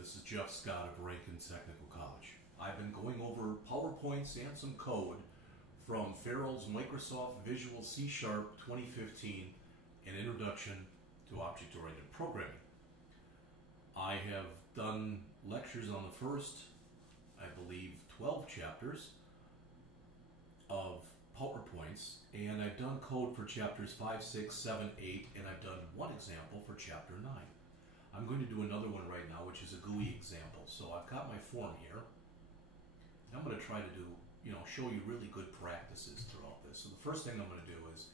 This is Jeff Scott of Rankin Technical College. I've been going over PowerPoints and some code from Farrell's Microsoft Visual C# 2015, an introduction to object-oriented programming. I have done lectures on the first, I believe, 12 chapters of PowerPoints, and I've done code for chapters 5, 6, 7, 8, and I've done one example for chapter 9. I'm going to do another one right now, which is a GUI example. So I've got my form here. And I'm going to try to do, show you really good practices throughout this. So the first thing I'm going to do is,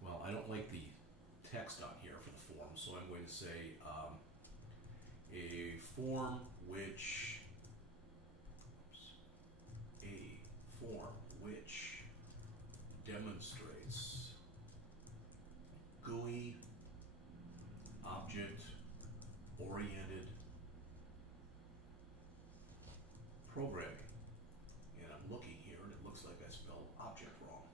well, I don't like the text on here for the form, so I'm going to say a form which demonstrates GUI object-oriented programming. And I'm looking here and it looks like I spelled object wrong.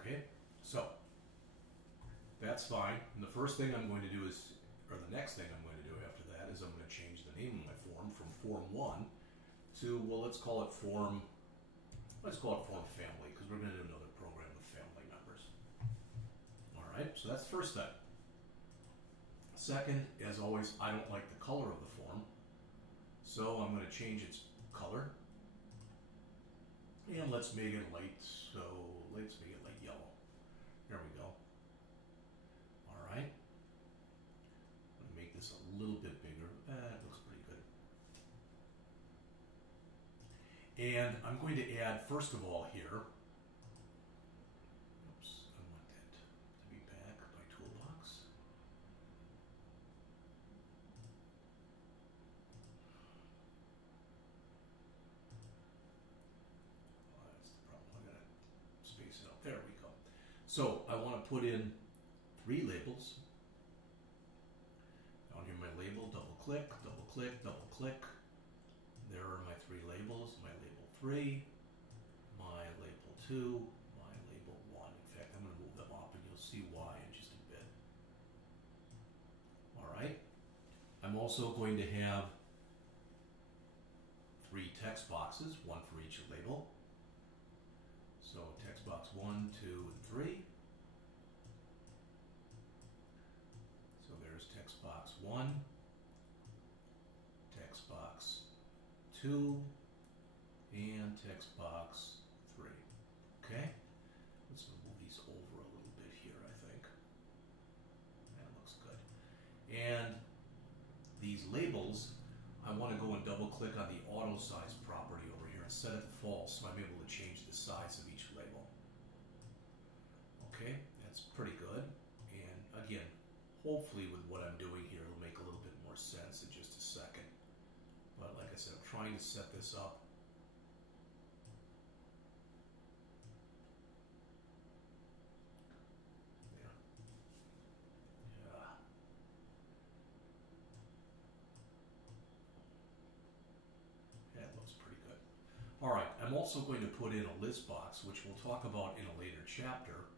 Okay, so that's fine. And the first thing I'm going to do is, or the next thing I'm going to do after that is I'm going to change the name of my form from Form 1 to, well, let's call it Form Family, because we're going to do another program with family members. All right, so that's the first thing. Second, as always, I don't like the color of the form, so I'm going to change its color. And let's make it light, so let's make it light yellow. There we go. All right. I'm going to make this a little bit bigger. It looks pretty good. And I'm going to add, first of all here, oops, I want that to be back, my toolbox. Oh, that's the problem. I'm going to space it out. There we go. So I want to put in 3 labels. Down here, my label, double click, double click, double click. There are my 3 labels, my label 3, my label 2, my label 1. In fact, I'm going to move them up and you'll see why in just a bit. All right. I'm also going to have 3 text boxes, 1 for each label. So text box 1, 2, and 3. So there's text box 1, text box 2, and text box 3. Okay? Let's move these over a little bit here, I think. That looks good. And these labels, I want to go and double click on the auto size property over here and set it to false so I'm able to change the size of each label. Okay, that's pretty good. And again, hopefully with what I'm doing here, it'll make a little bit more sense in just a second. But like I said, I'm trying to set this up. There. Yeah. That looks pretty good. All right, I'm also going to put in a list box, which we'll talk about in a later chapter,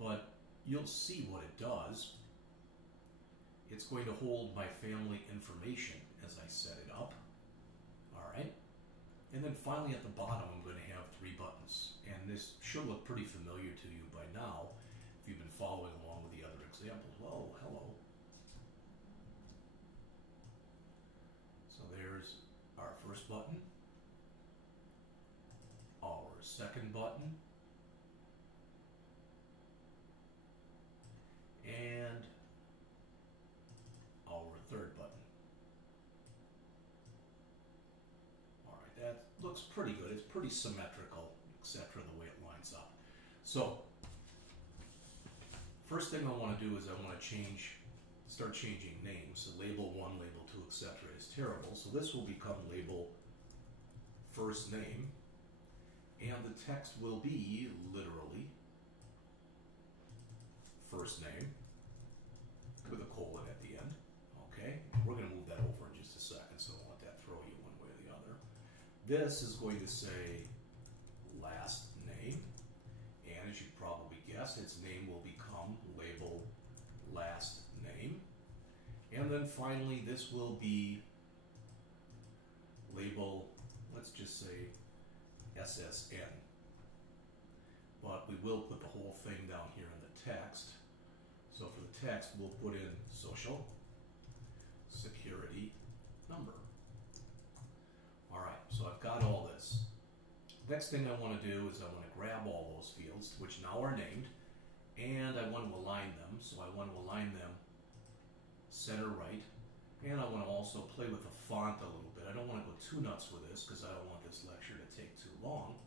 but you'll see what it does. It's going to hold my family information as I set it up. All right. And then finally at the bottom, I'm going to have 3 buttons. And this should look pretty familiar to you by now if you've been following along with the other examples. Whoa, hello. So there's our first button, our second button, and our third button. All right, that looks pretty good. It's pretty symmetrical, etc., the way it lines up. So, first thing I want to do is I want to start changing names. So label 1, label 2, etc. is terrible. So this will become label first name, and the text will be literally first name with a colon at the end. Okay, we're going to move that over in just a second, so I'll let that throw you one way or the other. This is going to say last name, and as you probably guessed, its name will become label And then finally, this will be label, let's just say SSN. But we will put the whole thing down here in the text. So for the text, we'll put in social security number. All right, so I've got all this. Next thing I want to do is I want to grab all those fields, which now are named, and I want to align them. So I want to align them center right, and I want to also play with the font a little bit. I don't want to go too nuts with this because I don't want this lecture to take too long.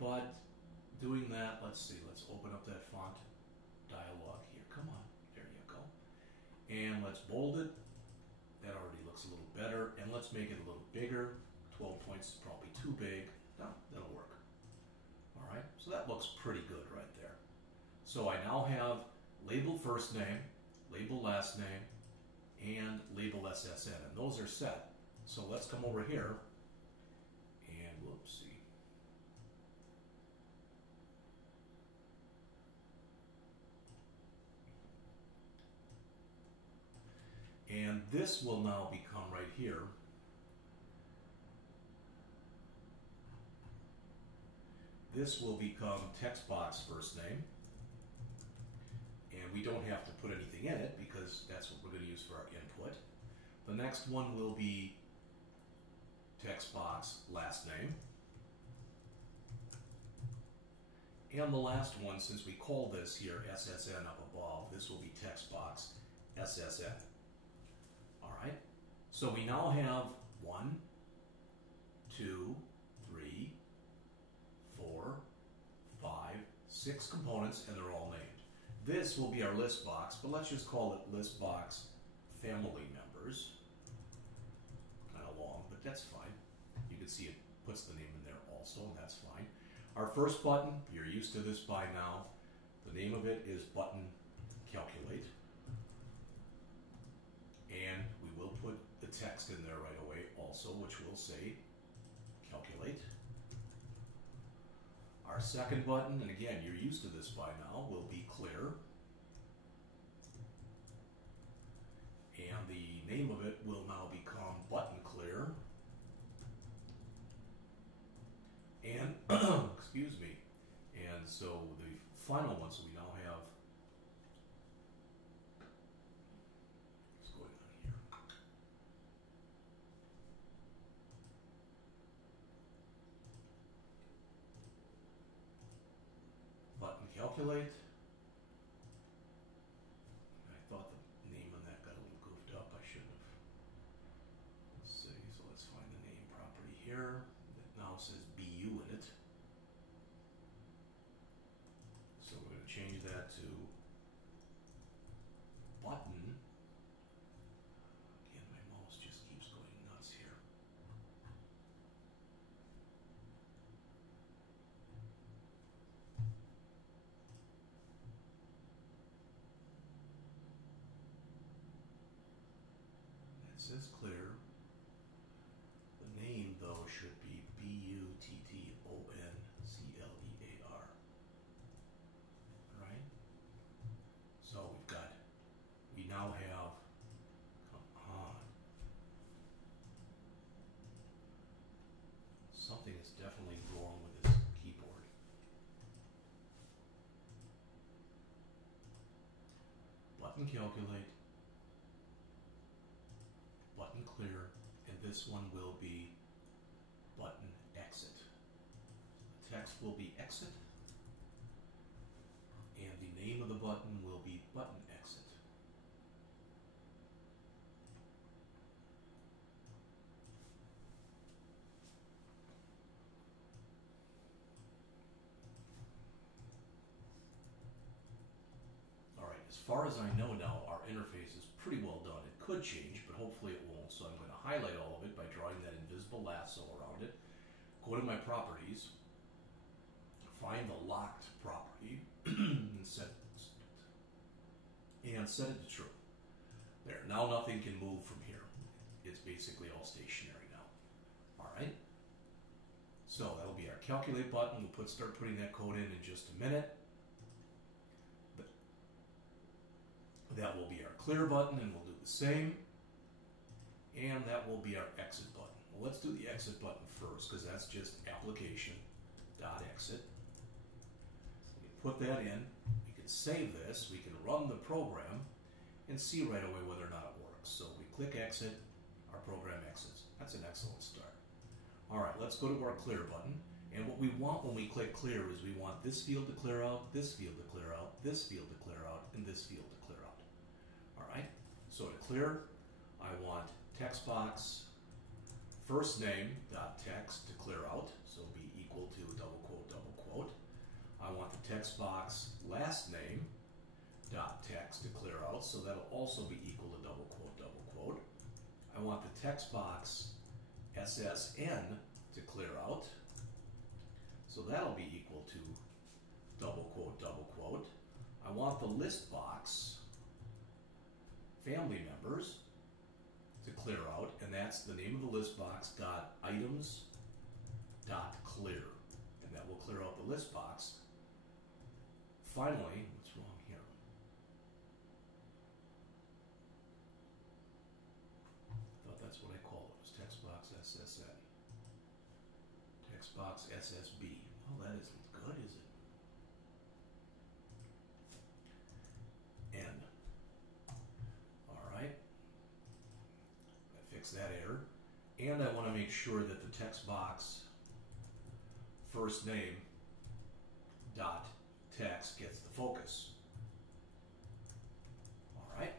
But doing that, let's see, let's open up that font dialog here. Come on, there you go. And let's bold it. That already looks a little better. And let's make it a little bigger. 12 points is probably too big. No, that'll work. All right, so that looks pretty good right there. So I now have label first name, label last name, and label SSN, and those are set. So let's come over here and whoopsie. And this will now become right here. This will become text box first name. And we don't have to put anything in it because that's what we're going to use for our input. The next one will be text box last name. And the last one, since we call this here SSN up above, this will be text box SSN. All right, so we now have 1, 2, 3, 4, 5, 6 components, and they're all named. This will be our list box, but let's just call it list box family members. Kind of long, but that's fine. You can see it puts the name in there also, and that's fine. Our first button, you're used to this by now. The name of it is button calculate. And we will put the text in there right away also, which will say calculate. Our second button, and again, you're used to this by now, will be clear. And the name of it will now become button clear. And, excuse me, and so the final one, so we now have, what's going on here? Button calculate. I thought the name on that got a little goofed up. I shouldn't have. Let's see, so let's find the name property here. It now says BU in it. So we're going to change that to button. Again, my mouse just keeps going nuts here. It says clear. The name, though, should be BUTTONCLEAR. Right? So we now have, come on. Something is definitely wrong with this keyboard. Button calculate. Button clear, and this one will be button exit. The text will be exit, and the name of the button will be button exit. All right, as far as I know now, our interface is pretty well done. It could change, but hopefully it won't. So I'm going to highlight all of it by drawing that invisible lasso around it. Go to my properties, find the locked property, and set it to true. There, now nothing can move from here. It's basically all stationary now. All right. So that'll be our calculate button. We'll start putting that code in just a minute. That will be our clear button, and we'll do the the same, and that will be our exit button. Well, let's do the exit button first, because that's just application.exit. We put that in, we can save this, we can run the program, and see right away whether or not it works. So we click exit, our program exits. That's an excellent start. All right, let's go to our clear button. And what we want when we click clear is we want this field to clear out, this field to clear out, this field to clear out, and this field to clear out. All right, so to clear, I want text box first name dot text to clear out, so be equal to double quote, double quote. I want the text box last name dot text to clear out, so that'll also be equal to double quote, double quote. I want the text box SSN to clear out, so that'll be equal to double quote, double quote. I want the list box family members to clear out, and that's the name of the list box dot items dot clear, and that will clear out the list box. Finally, what's wrong here? I thought that's what I called it, was text box SSN. Text box SSB. Well, that isn't good, is it? N. Alright. I fixed that error. And I want to make sure that the text box first name dot text gets the focus. Alright.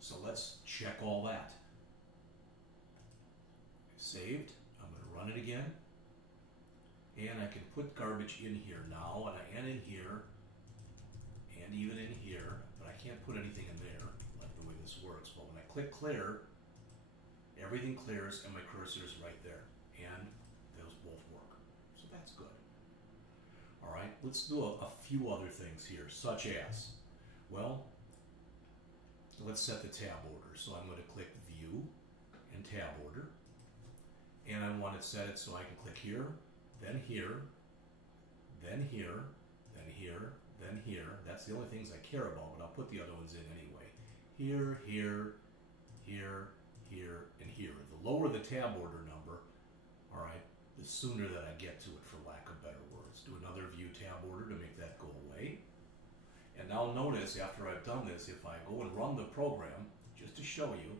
So let's check all that. Saved. I'm going to run it again. And I can put garbage in here now, and in here, and even in here, but I can't put anything in there, like the way this works. But when I click clear, everything clears and my cursor is right there, and those both work. So that's good. All right, let's do a few other things here, such as, well, let's set the tab order. So I'm going to click View and Tab Order, and I want to set it so I can click here, then here, then here, then here, then here. That's the only things I care about, but I'll put the other ones in anyway. Here, here, here, here, and here. The lower the tab order number, all right, the sooner that I get to it, for lack of better words. Do another view tab order to make that go away. And now notice, after I've done this, if I go and run the program, just to show you,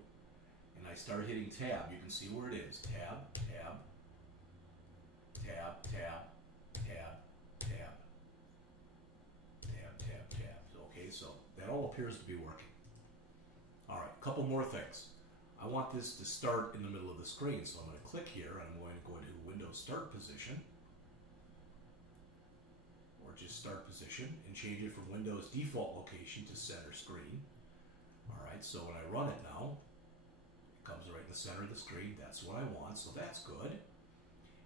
and I start hitting tab, you can see where it is. Tab, tab, tab, tab, tab, tab, tab, tab, tab. Okay, so that all appears to be working. All right, a couple more things. I want this to start in the middle of the screen, so I'm going to click here, and I'm going to go into Windows Start Position, or just Start Position, and change it from Windows Default Location to Center Screen. All right, so when I run it now, it comes right in the center of the screen. That's what I want, so that's good.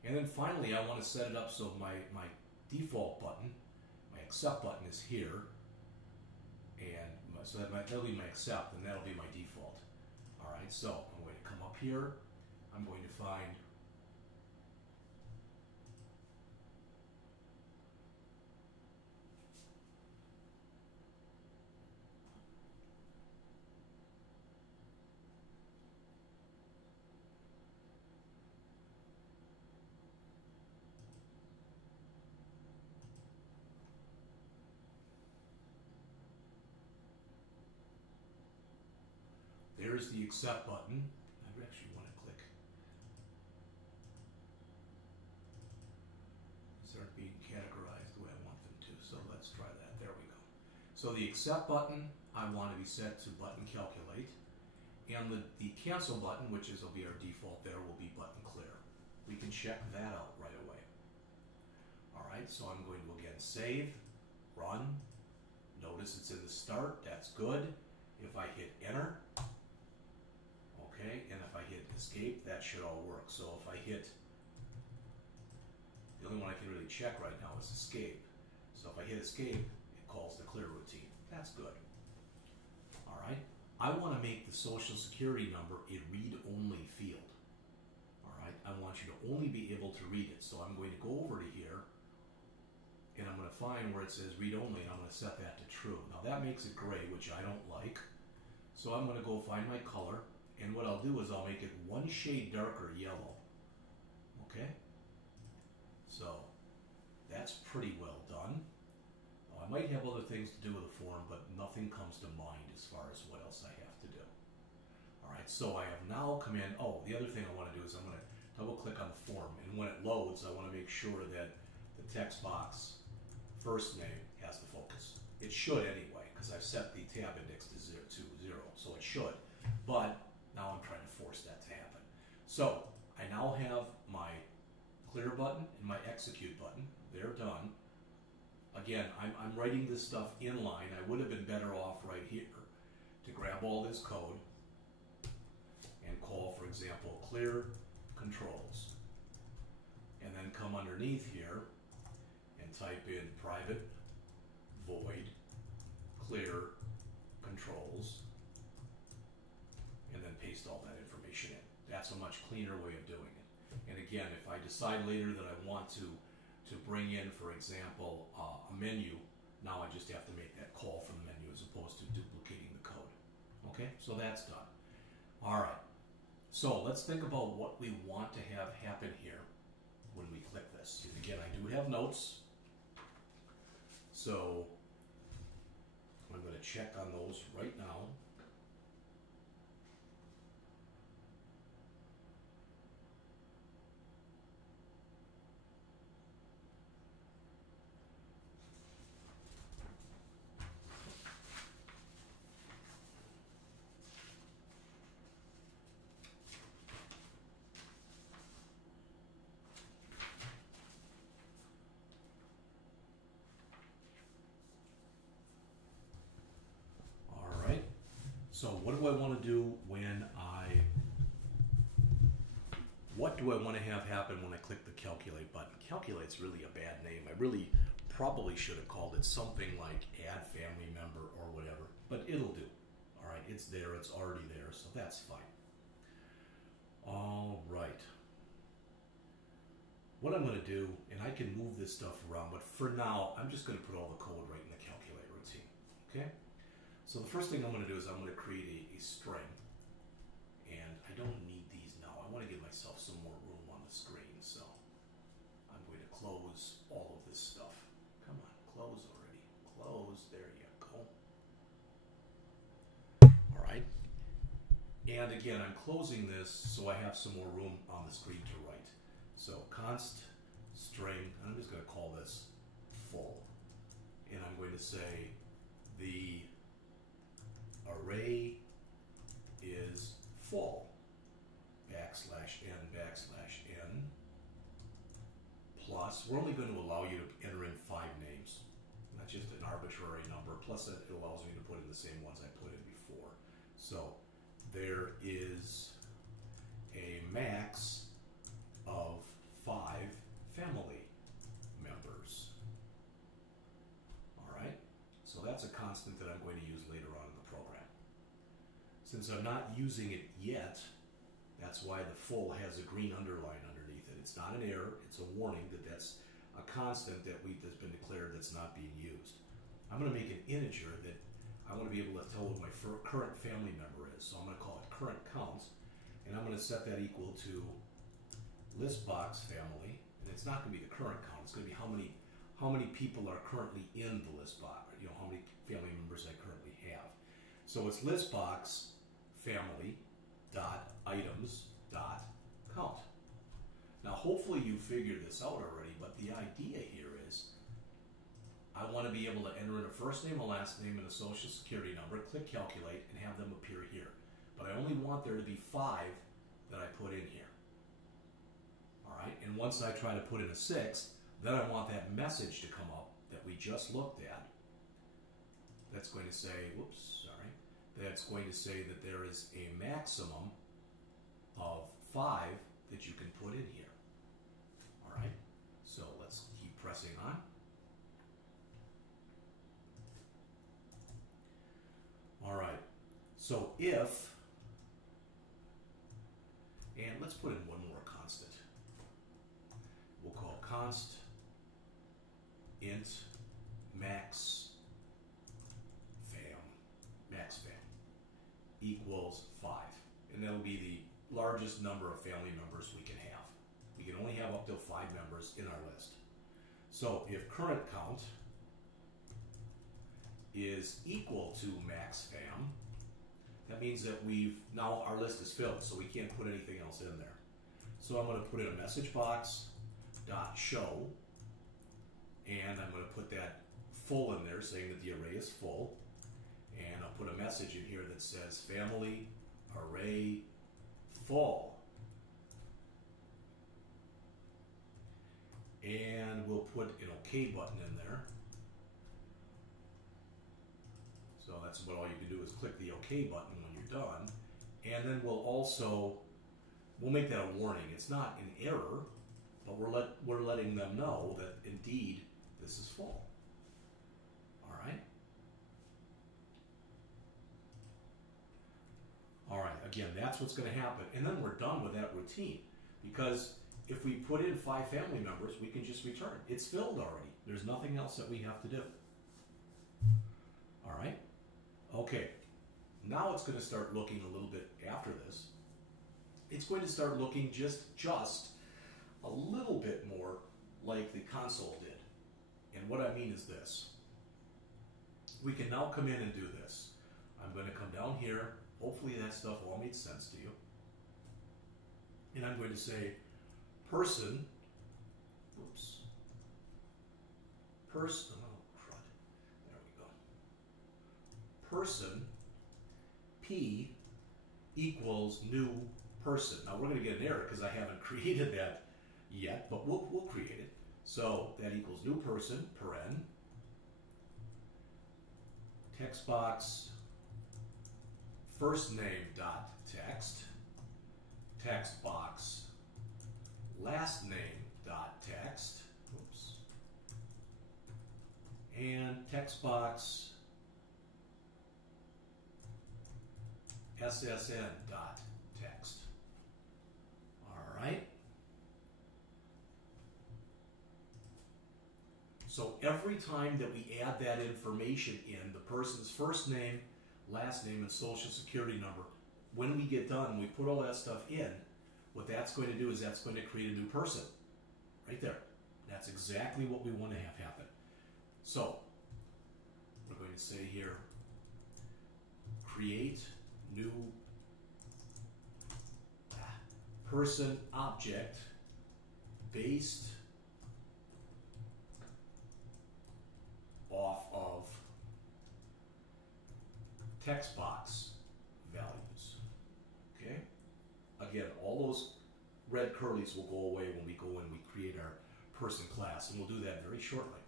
And then finally, I want to set it up so my default button, my accept button is here, and so that'll be my accept, and that'll be my default. All right, so I'm going to come up here. I'm going to find there's the accept button. I actually want to click. These aren't being categorized the way I want them to, so let's try that. There we go. So the accept button, I want to be set to button calculate. And the cancel button, which will be our default there, will be button clear. We can check that out right away. All right, so I'm going to again save, run. Notice it's in the start, that's good. If I hit enter, okay, and if I hit escape, that should all work. So if I hit, the only one I can really check right now is escape. So if I hit escape, it calls the clear routine. That's good. All right, I want to make the social security number a read-only field. All right, I want you to only be able to read it. So I'm going to go over to here, and I'm going to find where it says read-only, and I'm going to set that to true. Now that makes it gray, which I don't like. So I'm going to go find my color, and what I'll do is I'll make it one shade darker yellow. Okay? So that's pretty well done. I might have other things to do with the form, but nothing comes to mind as far as what else I have to do. Alright, so I have now come in. Oh, the other thing I want to do is I'm going to double click on the form, and when it loads I want to make sure that the text box first name has the focus. It should anyway, because I've set the tab index to 0, so it should. But now I'm trying to force that to happen. So I now have my clear button and my execute button. They're done. Again, I'm writing this stuff in line. I would have been better off right here to grab all this code and call, for example, clear controls, and then come underneath here and type in private void clear controls, and then paste all that information in. That's a much cleaner way of doing it. And again, if I decide later that I want to bring in, for example, a menu, now I just have to make that call from the menu as opposed to duplicating the code. Okay, so that's done. All right, so let's think about what we want to have happen here when we click this. And again, I do have notes, so I'm going to check on those right now. So what do I want to do what do I want to have happen when I click the calculate button? Calculate's really a bad name. I really probably should have called it something like add family member or whatever, but it'll do. All right, it's there, it's already there, so that's fine. All right. What I'm going to do, and I can move this stuff around, but for now, I'm just going to put all the code right in the calculate routine, okay? So the first thing I'm going to do is I'm going to create a string, and I don't need these now. I want to give myself some more room on the screen, so I'm going to close all of this stuff. Come on, close already. Close, there you go. All right. And again, I'm closing this so I have some more room on the screen to write. So const string, I'm just going to call this full, and I'm going to say the array is full, \n plus, we're only going to allow you to enter in 5 names, not just an arbitrary number, plus it allows me to put in the same ones I put in before. So there is a max of 5 family members. All right, so that's a constant that I'm going to use later on in the program. Since I'm not using it yet, that's why the full has a green underline underneath it. It's not an error, it's a warning that that's a constant that's been declared that's not being used. I'm going to make an integer that I want to be able to tell what my current family member is. So I'm going to call it current count, and I'm going to set that equal to list box family, and it's not going to be the current count, it's going to be how many people are currently in the list box, how many family members I currently have. So it's list box family dot items dot count. Now hopefully you figured this out already, but the idea here is I want to be able to enter in a first name, a last name, and a social security number, click calculate, and have them appear here. But I only want there to be 5 that I put in here. All right, and once I try to put in a 6th, then I want that message to come up that we just looked at. That's going to say, that's going to say that there is a maximum of 5 that you can put in here. All right, so let's keep pressing on. All right, so if, and let's put in one more constant. We'll call const int max fam. equals 5. And that'll be the largest number of family members we can have. We can only have up to 5 members in our list. So if current count is equal to max fam, that means that now our list is filled, so we can't put anything else in there. So I'm going to put in a message box dot show, and I'm going to put that full in there, saying that the array is full, and I'll put a message in here that says family array full, and we'll put an OK button in there. So that's what all you can do is click the OK button when you're done, and then we'll make that a warning. It's not an error, but we're letting them know that indeed this is full. All right. All right. Again, that's what's going to happen, and then we're done with that routine, because if we put in 5 family members, we can just return. It's filled already. There's nothing else that we have to do. All right. Okay. Now it's going to start looking a little bit after this. It's going to start looking just a little bit more like the console did. And what I mean is this. We can now come in and do this. I'm going to come down here. Hopefully that stuff all made sense to you. And I'm going to say person, oh crud, there we go. Person, P equals new person. Now we're going to get an error because I haven't created that yet, but we'll create it. So that equals new person, paren, text box, first name dot text, text box, last name dot text, and text box SSN dot text. All right. So every time that we add that information in, the person's first name, last name, and social security number, when we get done, we put all that stuff in, what that's going to do is that's going to create a new person. Right there. That's exactly what we want to have happen. So, we're going to say here, create new person object based off of text box values. Okay? Again, all those red curlies will go away when we go and we create our person class, and we'll do that very shortly.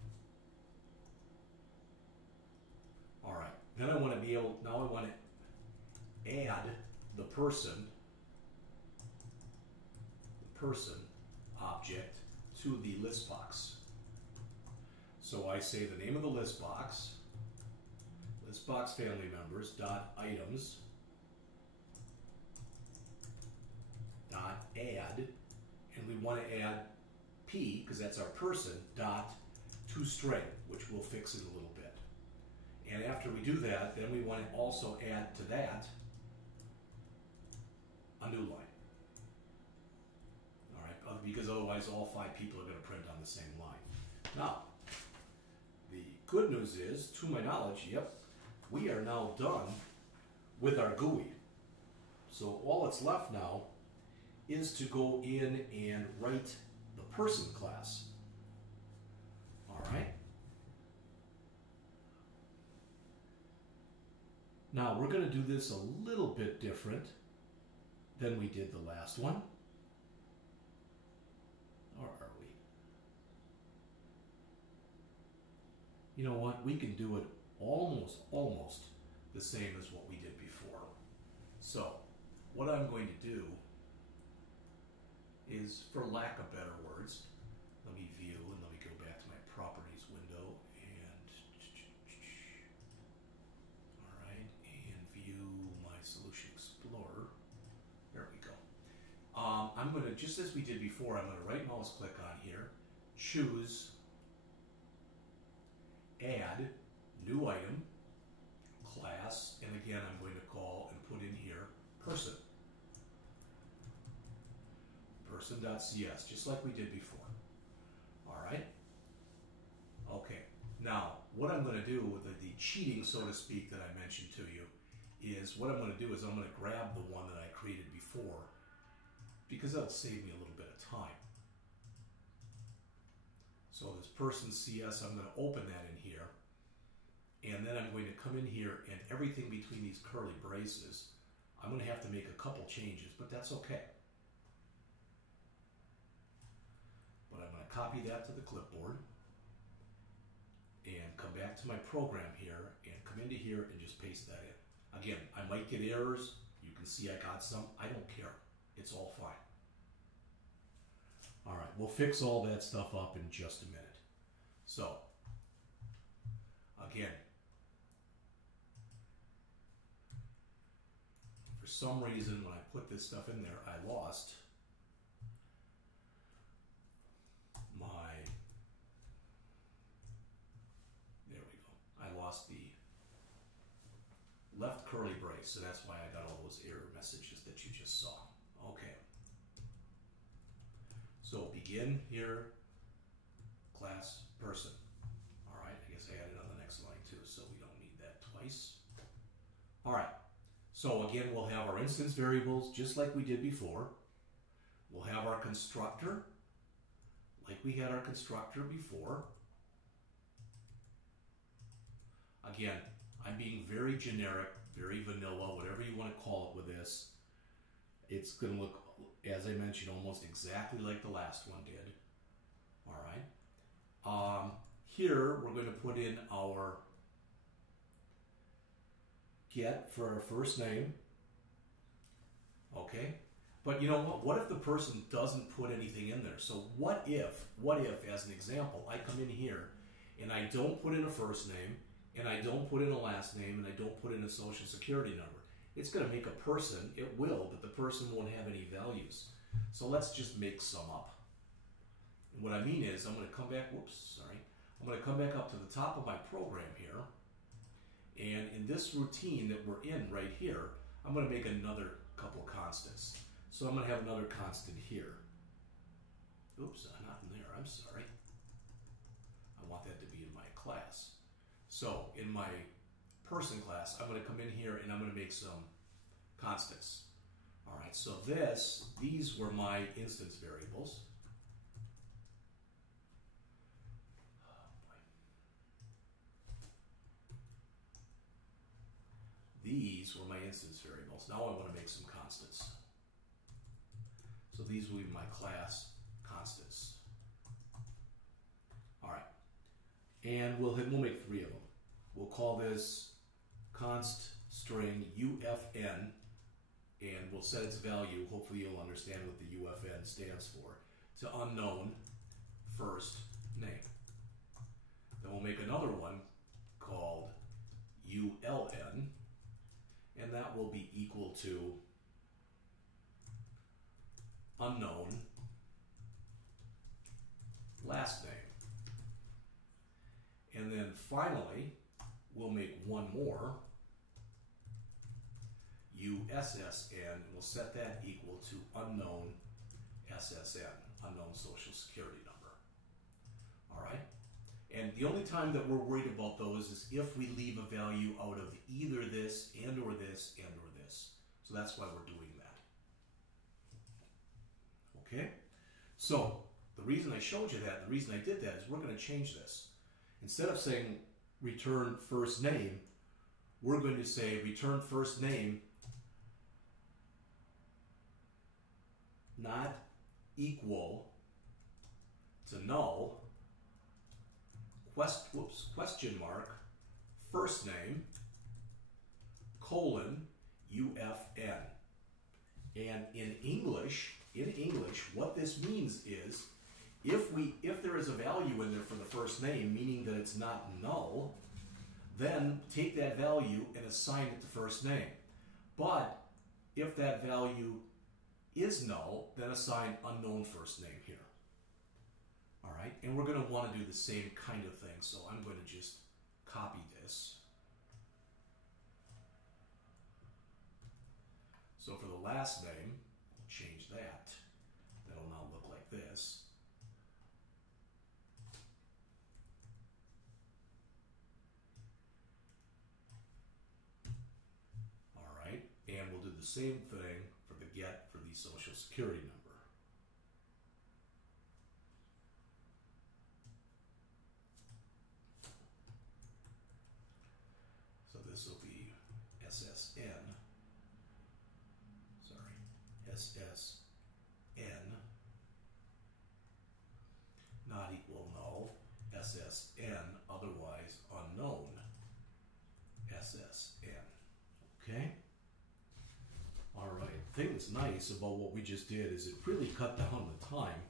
All right. Then I want to be able, now I want to add the person object to the list box. So I say the name of the list box family members dot items dot add, and we want to add P, because that's our person, dot toString, which we'll fix in a little bit. And after we do that, then we want to also add to that a new line. All right, because otherwise all 5 people are going to print on the same line. Now, the good news is, to my knowledge, yep, we are now done with our GUI. So all that's left now is to go in and write the person class. All right. Now we're going to do this a little bit different than we did the last one. Or are we? You know what? We can do it almost the same as what we did before. So what I'm going to do is, for lack of better words, let me view and let me go back to my properties window and all right, and view my solution explorer. There we go. I'm going to, just as we did before, I'm going to right mouse click on here, choose add new item class, and again I'm going to call and put in person.cs, just like we did before. All right? Okay. Now, what I'm going to do with the cheating, so to speak, that I mentioned to you, is what I'm going to do is I'm going to grab the one that I created before, because that'll save me a little bit of time. So this person CS, I'm going to open that in here, and then I'm going to come in here, and everything between these curly braces, I'm going to have to make a couple changes, but that's okay. But I'm going to copy that to the clipboard, and come back to my program here, and come into here and just paste that in. Again, I might get errors. You can see I got some. I don't care. It's all fine. All right, we'll fix all that stuff up in just a minute. So, again, for some reason when I put this stuff in there, I lost my, there we go. I lost the left curly brace, so that's why I got all those error messages that you just saw. Okay. So begin here, class, person. All right, I guess I added on the next line too, so we don't need that twice. All right, so again, we'll have our instance variables just like we did before. We'll have our constructor like we had our constructor before. Again, I'm being very generic, very vanilla, whatever you want to call it with this. It's going to look, as I mentioned, almost exactly like the last one did. All right. Here, we're going to put in our get for our first name. Okay. But you know what? What if the person doesn't put anything in there? So what if, as an example, I come in here and I don't put in a first name, and I don't put in a last name, and I don't put in a social security number? It's going to make a person, it will, but the person won't have any values. So let's just make some up. And what I mean is, I'm going to come back, I'm going to come back up to the top of my program here, and in this routine that we're in right here, I'm going to make another couple constants. So I'm going to have another constant here. Oops, not in there, I'm sorry. I want that to be in my class. So in my person class, I'm going to come in here and I'm going to make some constants. All right, so these were my instance variables. Oh, boy. These were my instance variables. Now I want to make some constants. So these will be my class constants. All right, and we'll make 3 of them. We'll call this const string UFN, and we'll set its value. Hopefully you'll understand what the UFN stands for, to unknown first name. Then we'll make another one called ULN, and that will be equal to unknown last name. And then finally, we'll make one more, USSN, and we'll set that equal to unknown SSN, unknown social security number. All right? And the only time that we're worried about those is if we leave a value out of either this and or this and or this. So that's why we're doing that. Okay? So the reason I showed you that, the reason I did that is we're going to change this. Instead of saying return first name, we're going to say return first name not equal to null, question mark, first name, colon, UFN. And in English, what this means is if there is a value in there for the first name, meaning that it's not null, then take that value and assign it to first name. But if that value is null, then assign unknown first name here. All right, and we're going to want to do the same kind of thing, so I'm going to just copy this. So for the last name, we'll change that. That'll now same thing for the get for the Social Security number. So this will be SSN, not equal null, SSN, otherwise unknown, SSN. Okay? All right. The thing that's nice about what we just did is it really cut down the time.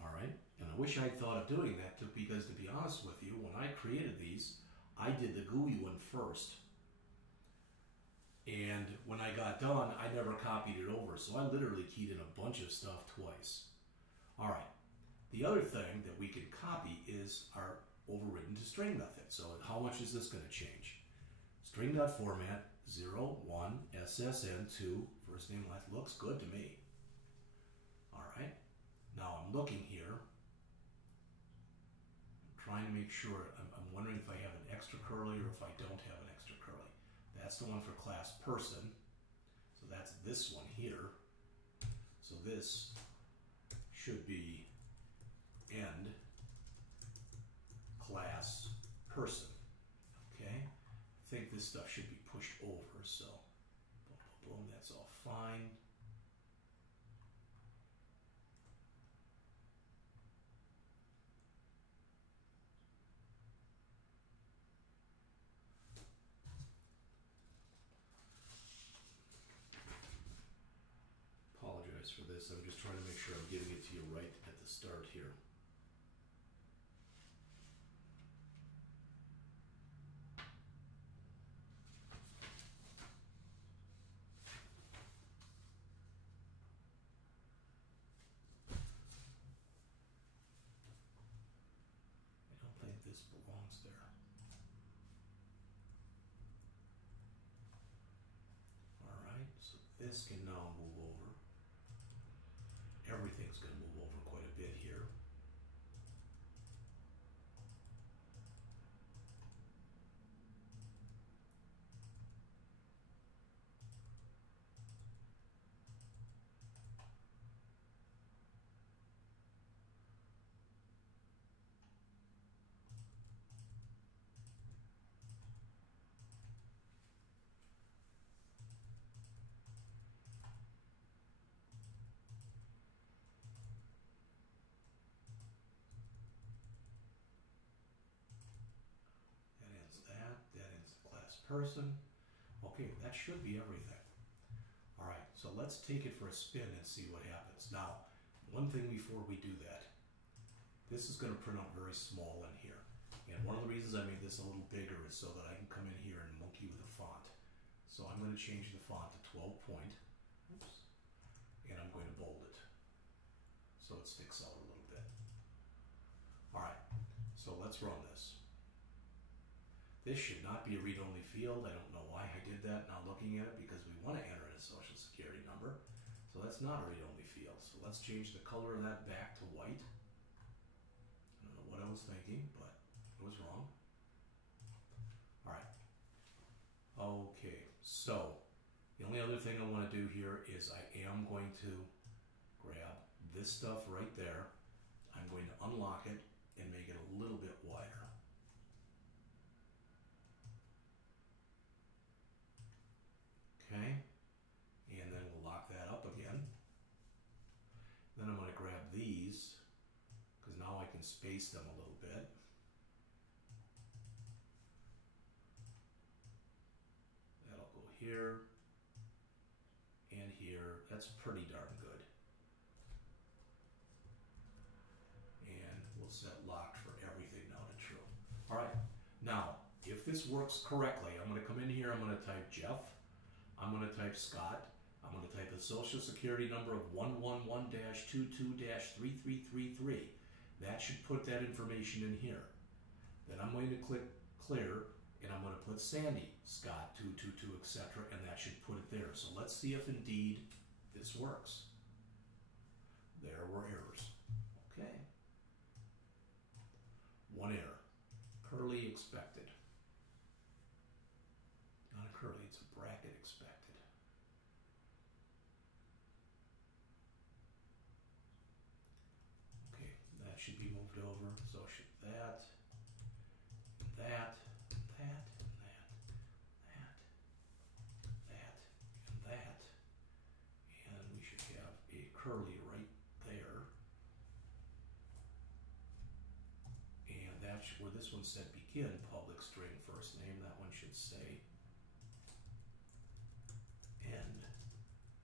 All right? And I wish I'd thought of doing that because, to be honest with you, when I created these, I did the GUI one first. And when I got done, I never copied it over. So I literally keyed in a bunch of stuff twice. All right. The other thing that we can copy is our overridden to string method. So how much is this going to change? String.format 0, 1, SSN2, first name, last, looks good to me. All right. Now I'm looking here. I'm trying to make sure, I'm wondering if I have an extra curly or if I don't have an extra curly. That's the one for class person. So that's this one here. So this should be end class person. Okay? I think this stuff should be pushed over, so boom, boom, boom, that's all fine. Apologize for this. I'm just trying to make sure I'm giving it to you right at the start here. This belongs there. All right, so this can now move over. Everything's going to move over quite a bit here. Person. Okay, that should be everything. All right, so let's take it for a spin and see what happens. Now, one thing before we do that, this is going to print out very small in here. And one of the reasons I made this a little bigger is so that I can come in here and monkey with the font. So I'm going to change the font to 12 point. Oops. And I'm going to bold it so it sticks out a little bit. All right, so let's run this. This should not be a read-only field. I don't know why I did that, now looking at it, because we want to enter in a Social Security number. So that's not a read-only field. So let's change the color of that back to white. I don't know what I was thinking, but it was wrong. All right. Okay, so the only other thing I want to do here is I am going to grab this stuff right there. I'm going to unlock it and make it a little bit wider. Okay, and then we'll lock that up again. Then I'm going to grab these, because now I can space them a little bit. That'll go here, and here. That's pretty darn good. And we'll set locked for everything now to true. All right, now, if this works correctly, I'm going to come in here, I'm going to type Jeff. I'm going to type Scott. I'm going to type the Social Security number of 111-22-3333. That should put that information in here. Then I'm going to click clear, and I'm going to put Sandy, Scott, 222, etc., and that should put it there. So let's see if indeed this works. There were errors. Okay. One error. Curly expected. Not a curly, it's a bracket expected. So should that, that, that, that, that, that, and that. And we should have a curly right there. And that's where this one said begin public string first name. That one should say end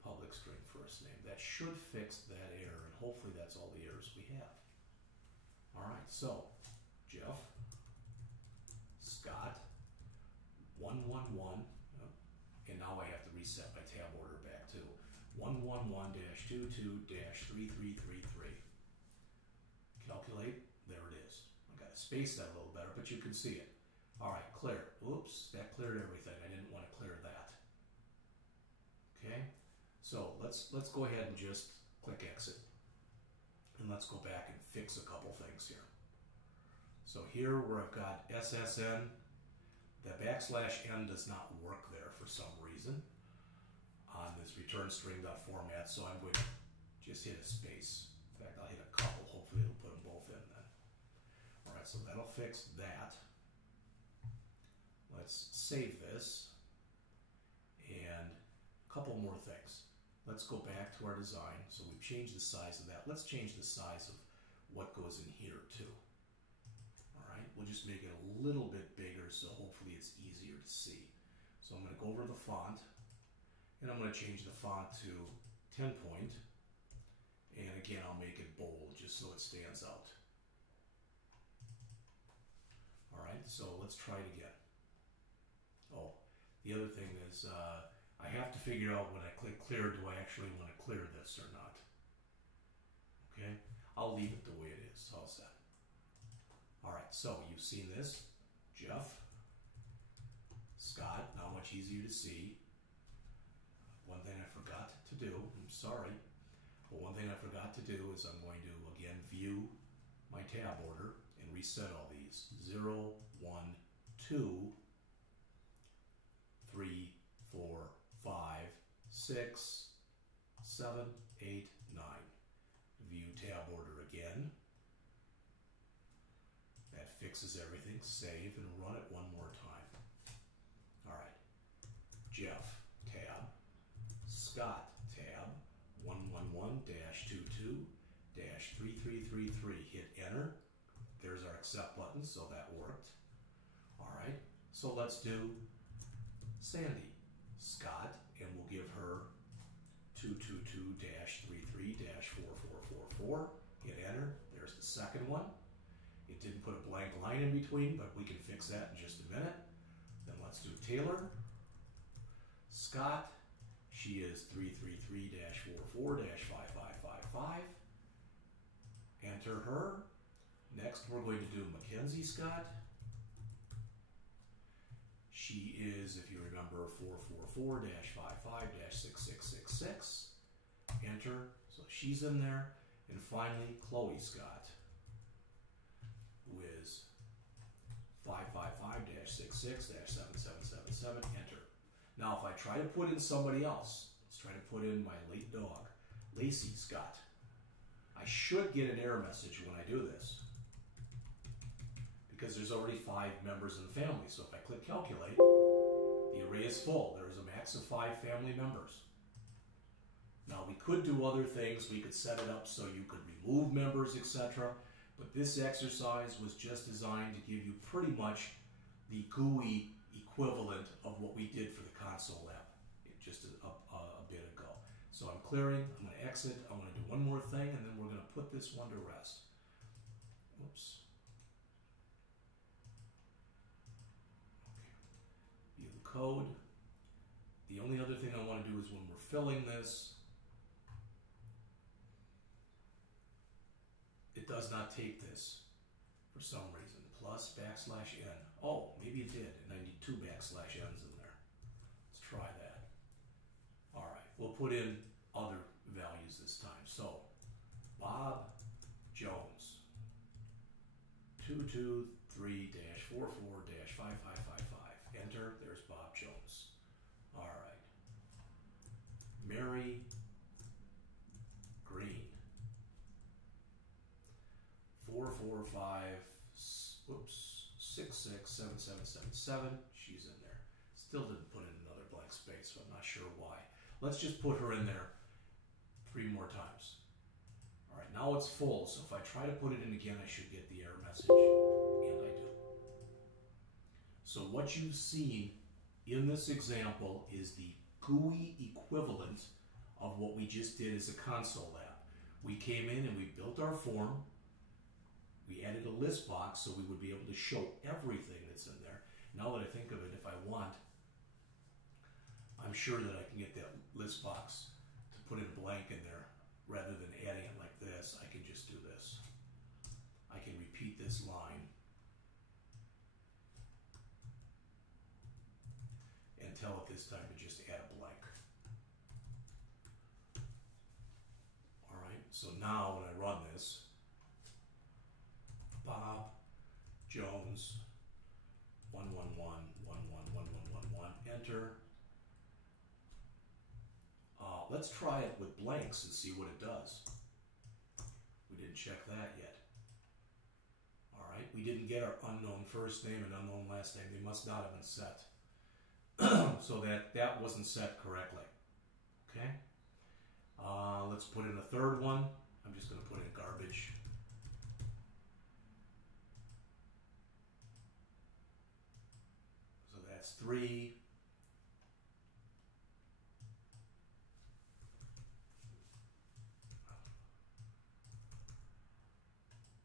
public string first name. That should fix that error, and hopefully that's all the errors we have. All right, so Jeff, Scott, 111, and now I have to reset my tab order back to 111-22-3333. Calculate, there it is. I got to space that a little better, but you can see it. All right, clear. Oops, that cleared everything. I didn't want to clear that. Okay, so let's go ahead and just click exit. And let's go back and fix a couple things here. So here where I've got SSN, the \n does not work there for some reason on this return string.format, so I'm going to just hit a space. In fact, I'll hit a couple. Hopefully it'll put them both in then. All right, so that'll fix that. Let's save this. And a couple more things. Let's go back to our design. So we've changed the size of that. Let's change the size of what goes in here too. All right, we'll just make it a little bit bigger so hopefully it's easier to see. So I'm going to go over to the font and I'm going to change the font to 10 point. And again, I'll make it bold just so it stands out. All right, so let's try it again. Oh, the other thing is, I have to figure out when I click clear, do I actually want to clear this or not? Okay, I'll leave it the way it is. How's that? All right, so you've seen this. Jeff, Scott, now much easier to see. One thing I forgot to do, I'm sorry, but one thing I forgot to do is I'm going to, again, view my tab order and reset all these. 0, 1, 2, 3, 4, 5, 6, 7, 8, 9. View tab order again. That fixes everything. Save and run it one more time. All right. Jeff, tab. Scott, tab. 111-22-3333. Hit enter. There's our accept button, so that worked. All right. So let's do Sandy. Scott, and we'll give her 222-33-4444. Hit enter. There's the second one. It didn't put a blank line in between, but we can fix that in just a minute. Then let's do Taylor. Scott, she is 333-44-5555. Enter her. Next, we're going to do Mackenzie Scott. She is, if you remember, 444-55-6666. Enter. So she's in there. And finally, Chloe Scott, who is 555-66-7777. Enter. Now, if I try to put in somebody else, let's try to put in my late dog, Lacey Scott. I should get an error message when I do this, because there's already 5 members in the family. So if I click calculate, the array is full. There is a max of 5 family members. Now we could do other things. We could set it up so you could remove members, etc. But this exercise was just designed to give you pretty much the GUI equivalent of what we did for the console app just a bit ago. So I'm clearing, I'm going to exit, I'm going to do one more thing, and then we're going to put this one to rest. Whoops. View the code. The only other thing I want to do is when we're filling this, it does not take this for some reason. Plus \n. Oh, maybe it did, and I need 2 \n in there. Let's try that. All right, we'll put in other values this time. So, Bob Jones, 223-44-5555. Enter. There's Bob Jones. All right. Mary Green, 444 667777. She's in there. Still didn't put in another blank space, so I'm not sure why. Let's just put her in there 3 more times. All right, now it's full, so if I try to put it in again, I should get the error message, and I do. So what you've seen in this example is the GUI equivalent of what we just did as a console app. We came in and we built our form. We added a list box so we would be able to show everything that's in there. Now that I think of it, if I want, I'm sure that I can get that list box to put in a blank in there. Rather than adding it like this, I can just do this. I can repeat this line and tell it this time to just add a blank. All right, so now when I run this, Bob Jones 111111111, enter. Let's try it with blanks and see what it does. We didn't check that yet. All right, we didn't get our unknown first name and unknown last name. They must not have been set. So that wasn't set correctly. Okay. Let's put in a third one. I'm just going to put in garbage. So that's 3.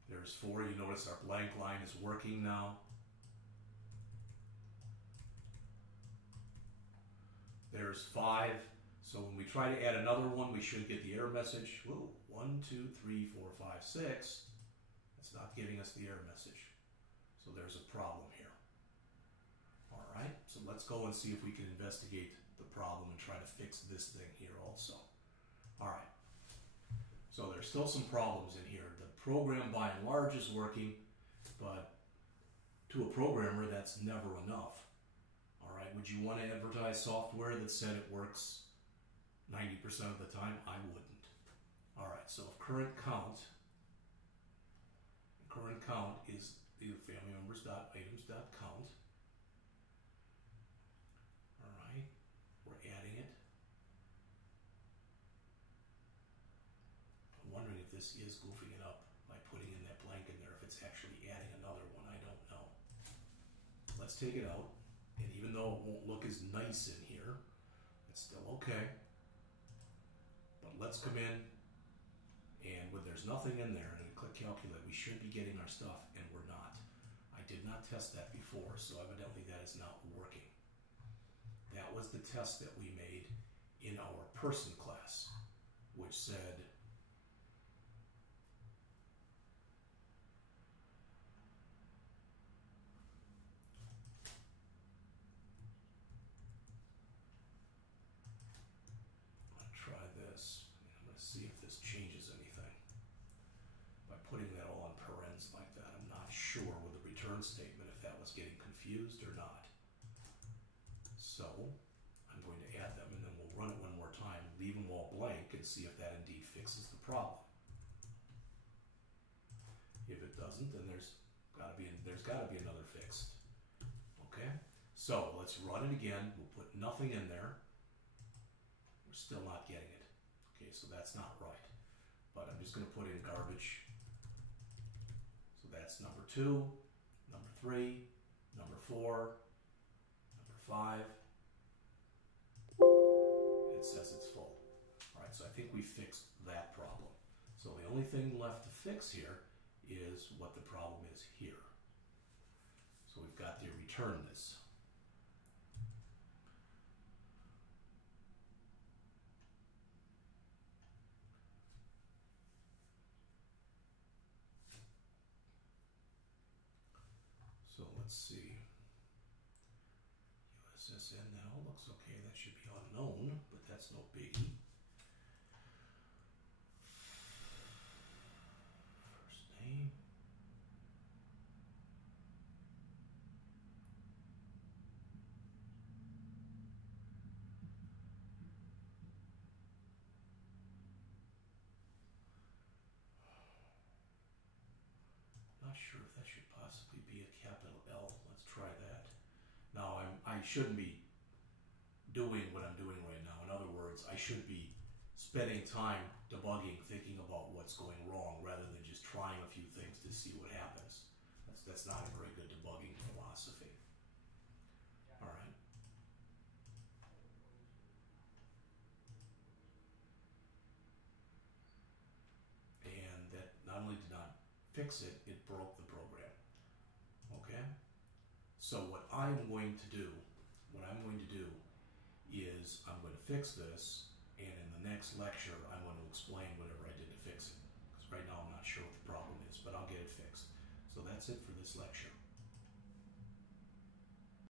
There's 4. You notice our blank line is working now. There's 5. So when we try to add another one, we should get the error message. Whoa, 1, 2, 3, 4, 5, 6. It's not giving us the error message. So there's a problem here. All right, so let's go and see if we can investigate the problem and try to fix this thing here also. All right, so there's still some problems in here. The program by and large is working, but to a programmer, that's never enough. All right, would you want to advertise software that said it works 90% of the time? I wouldn't. All right, so if current count is the family members.items.count. All right, we're adding it. I'm wondering if this is goofing it up by putting in that blank in there, if it's actually adding another one, I don't know. Let's take it out, and even though it won't look as nice in here, it's still okay. But let's come in, and when there's nothing in there, and we click calculate, we should be getting our stuff, and we're not. I did not test that before, so evidently that is not working. That was the test that we made in our person class, which said see if this changes anything. By putting that all on parens like that, I'm not sure with the return statement if that was getting confused or not. So I'm going to add them, and then we'll run it one more time, leave them all blank, and see if that indeed fixes the problem. If it doesn't, then there's got to be another fixed. Okay, so let's run it again. We'll put nothing in there. We're still not getting it. Okay, so that's not right. But I'm just going to put in garbage. So that's number 2, number 3, number 4, number 5. And it says it's full. All right, so I think we fixed that problem. So the only thing left to fix here is what the problem is here. So we've got the return this. So let's see. USSN now looks okay. That should be unknown, but that's no biggie. First name. Not sure if that should possibly be a capital L. Let's try that. Now, I shouldn't be doing what I'm doing right now. In other words, I should be spending time debugging, thinking about what's going wrong, rather than just trying a few things to see what happens. That's not a very good debugging philosophy. All right. And that not only did not fix it, it broke the program. Okay? So what I'm going to do is I'm going to fix this, and in the next lecture I'm going to explain whatever I did to fix it. Because right now I'm not sure what the problem is, but I'll get it fixed. So that's it for this lecture.